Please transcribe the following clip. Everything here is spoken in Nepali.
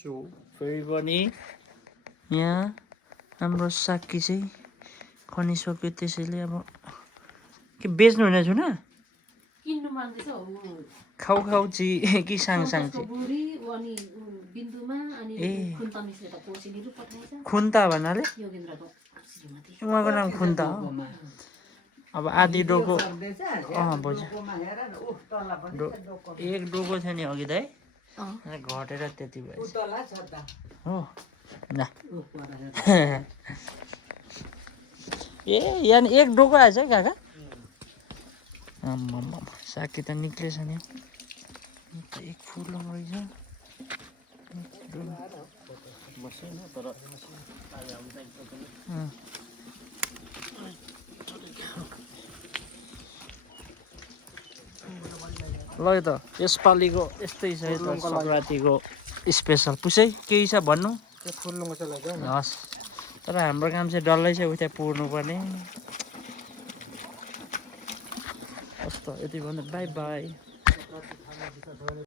सो फेरि पनि यहाँ हाम्रो साकी चाहिँ खनिसक्यो त्यसैले अब के बेच्नु हुने छु न किन्नु माग्दैछ हो खाउ खाउ ची कि साङसाङ ची बुढी अनि बिन्दुमा अनि ए खुन्ता मिश्र त कोसिनीहरु पठाएछ खुन्ता भन्नाले योगेन्द्रको श्रीमती उहाँको नाम खुन्ता हो अब आधी डोको बुझ्यो एक डोको थियो नि अघि दाइ घटेर त्यति भयो हो ल ए यहाँ एक डोको आएछ है काका आम्मामा साकी त निक्लेछ नि एक फुल रहेछ ल है त यसपालिको यस्तै छ सङ्क्रान्तिको स्पेसल पुसै केही छ भन्नु हस् तर हाम्रो काम चाहिँ डल्लै चाहिँ उता पुर्नुपर्ने कस्तो यति भन्दा बाई बाई